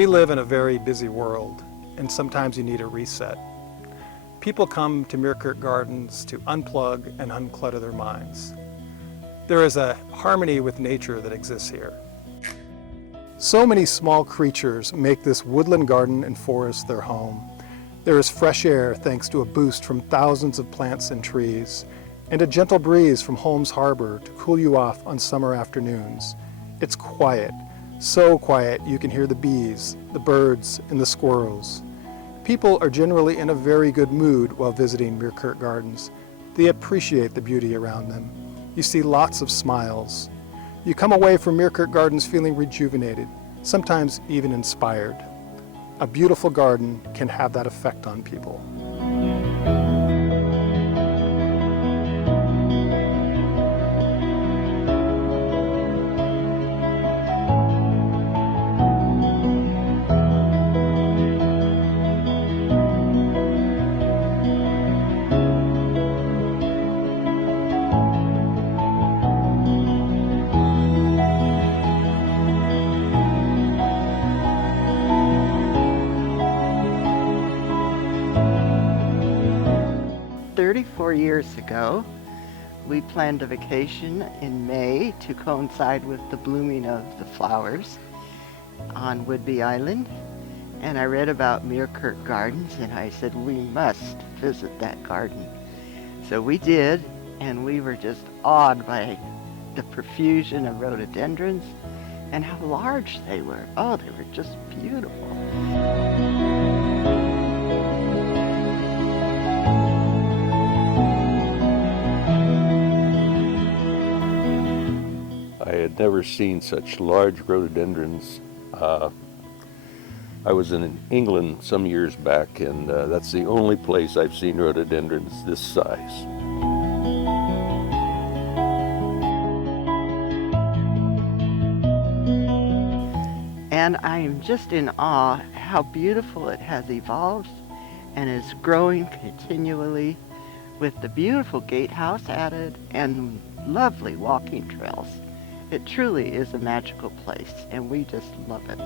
We live in a very busy world, and sometimes you need a reset. People come to Meerkerk Gardens to unplug and unclutter their minds. There is a harmony with nature that exists here. So many small creatures make this woodland garden and forest their home. There is fresh air thanks to a boost from thousands of plants and trees, and a gentle breeze from Holmes Harbor to cool you off on summer afternoons. It's quiet, so quiet you can hear the bees, the birds, and the squirrels. People are generally in a very good mood while visiting Meerkerk Gardens. They appreciate the beauty around them. You see lots of smiles. You come away from Meerkerk Gardens feeling rejuvenated, sometimes even inspired. A beautiful garden can have that effect on people. Years ago, we planned a vacation in May to coincide with the blooming of the flowers on Whidbey Island, and I read about Meerkerk Gardens and I said we must visit that garden. So we did, and we were just awed by the profusion of rhododendrons and how large they were. Oh, they were just beautiful. I had never seen such large rhododendrons. I was in England some years back, and that's the only place I've seen rhododendrons this size. And I am just in awe how beautiful it has evolved and is growing continually with the beautiful gatehouse added and lovely walking trails. It truly is a magical place, and we just love it.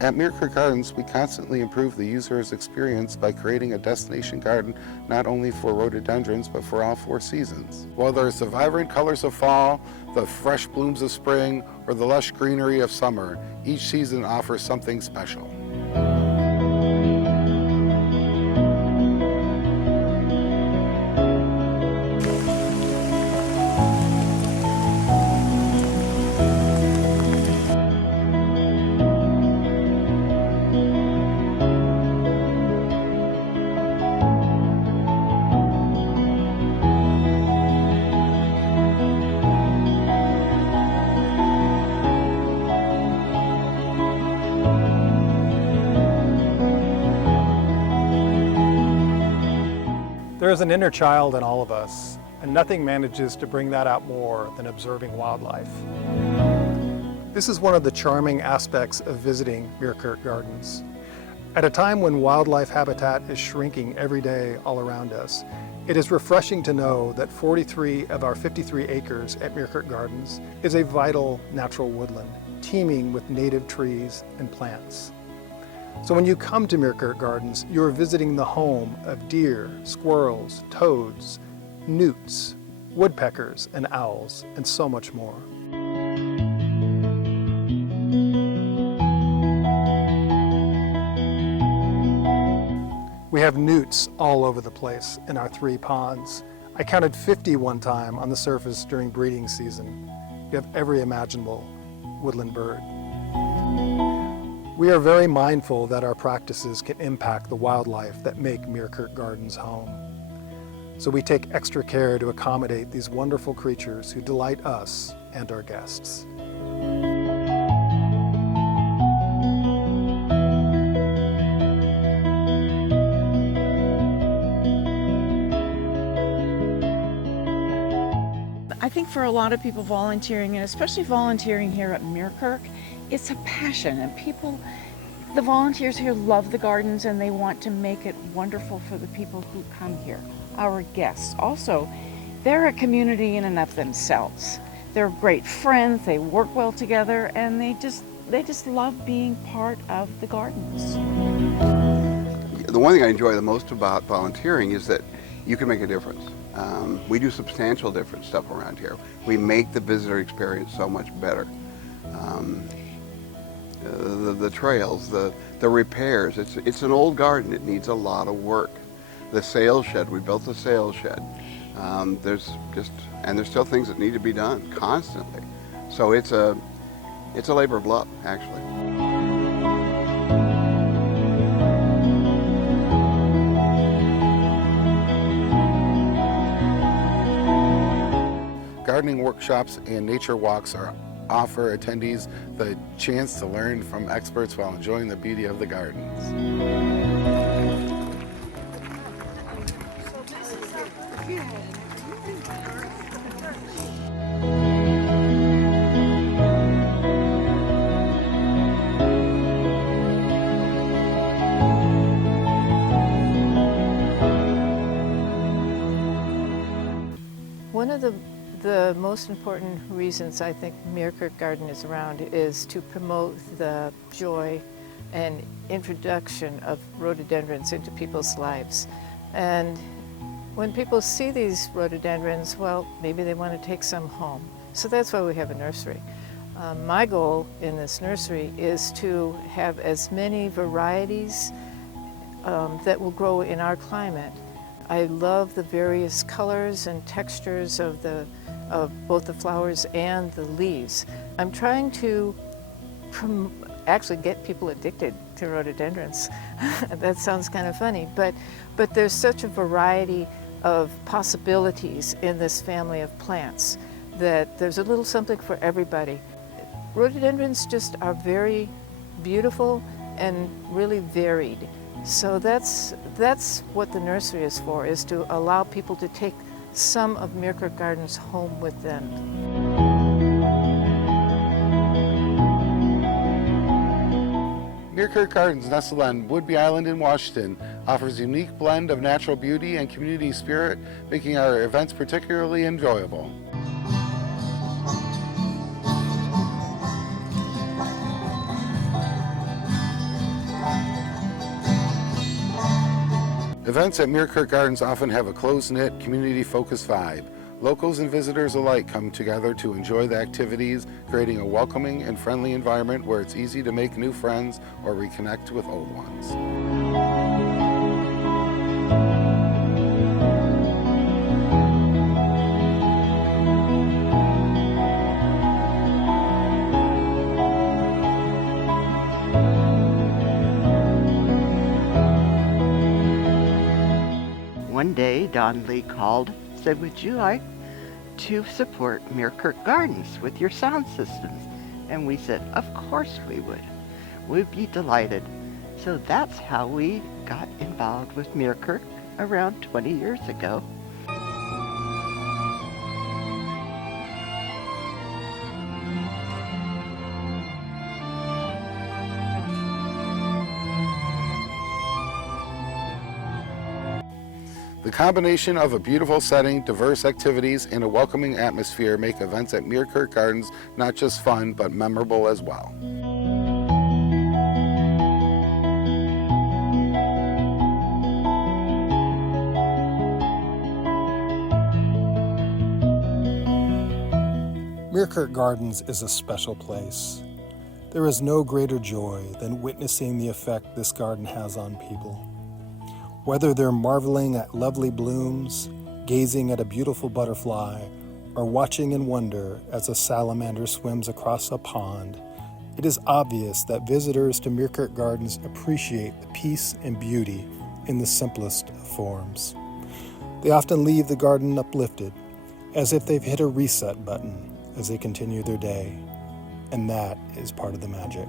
At Meerkerk Gardens, we constantly improve the user's experience by creating a destination garden not only for rhododendrons, but for all 4 seasons. Whether it's the vibrant colors of fall, the fresh blooms of spring, or the lush greenery of summer, each season offers something special. There is an inner child in all of us, and nothing manages to bring that out more than observing wildlife. This is one of the charming aspects of visiting Meerkerk Gardens. At a time when wildlife habitat is shrinking every day all around us, it is refreshing to know that 43 of our 53 acres at Meerkerk Gardens is a vital natural woodland, teeming with native trees and plants. So when you come to Meerkerk Gardens, you are visiting the home of deer, squirrels, toads, newts, woodpeckers, and owls, and so much more. We have newts all over the place in our 3 ponds. I counted 50 one time on the surface during breeding season. We have every imaginable woodland bird. We are very mindful that our practices can impact the wildlife that make Meerkerk Gardens home. So we take extra care to accommodate these wonderful creatures who delight us and our guests. I think for a lot of people volunteering, and especially volunteering here at Meerkerk, it's a passion, and the volunteers here love the gardens and they want to make it wonderful for the people who come here, our guests. Also, they're a community in and of themselves. They're great friends, they work well together, and they just love being part of the gardens. The one thing I enjoy the most about volunteering is that you can make a difference. We do substantial different stuff around here. We make the visitor experience so much better. The trails, the repairs, it's an old garden, it needs a lot of work. The sales shed, we built the sales shed. There's still things that need to be done constantly. So it's a labor of love, actually. Gardening workshops and nature walks offer attendees the chance to learn from experts while enjoying the beauty of the gardens. One of the most important reasons I think Meerkerk Garden is around is to promote the joy and introduction of rhododendrons into people's lives. And when people see these rhododendrons, well, maybe they want to take some home. So that's why we have a nursery. My goal in this nursery is to have as many varieties that will grow in our climate. I love the various colors and textures of both the flowers and the leaves. I'm trying to actually get people addicted to rhododendrons. That sounds kind of funny, but there's such a variety of possibilities in this family of plants that there's a little something for everybody. Rhododendrons just are very beautiful and really varied. So that's what the nursery is for, is to allow people to take some of Meerkerk Gardens home with them. Meerkerk Gardens, nestled on Whidbey Island in Washington, offers a unique blend of natural beauty and community spirit, making our events particularly enjoyable. Events at Meerkerk Gardens often have a close-knit, community-focused vibe. Locals and visitors alike come together to enjoy the activities, creating a welcoming and friendly environment where it's easy to make new friends or reconnect with old ones. One day, Don Lee called, said, "Would you like to support Meerkerk Gardens with your sound systems?" And we said, "Of course we would. We'd be delighted." So that's how we got involved with Meerkerk around 20 years ago. The combination of a beautiful setting, diverse activities, and a welcoming atmosphere make events at Meerkerk Gardens not just fun, but memorable as well. Meerkerk Gardens is a special place. There is no greater joy than witnessing the effect this garden has on people. Whether they're marveling at lovely blooms, gazing at a beautiful butterfly, or watching in wonder as a salamander swims across a pond, it is obvious that visitors to Meerkerk Gardens appreciate the peace and beauty in the simplest of forms. They often leave the garden uplifted, as if they've hit a reset button as they continue their day, and that is part of the magic.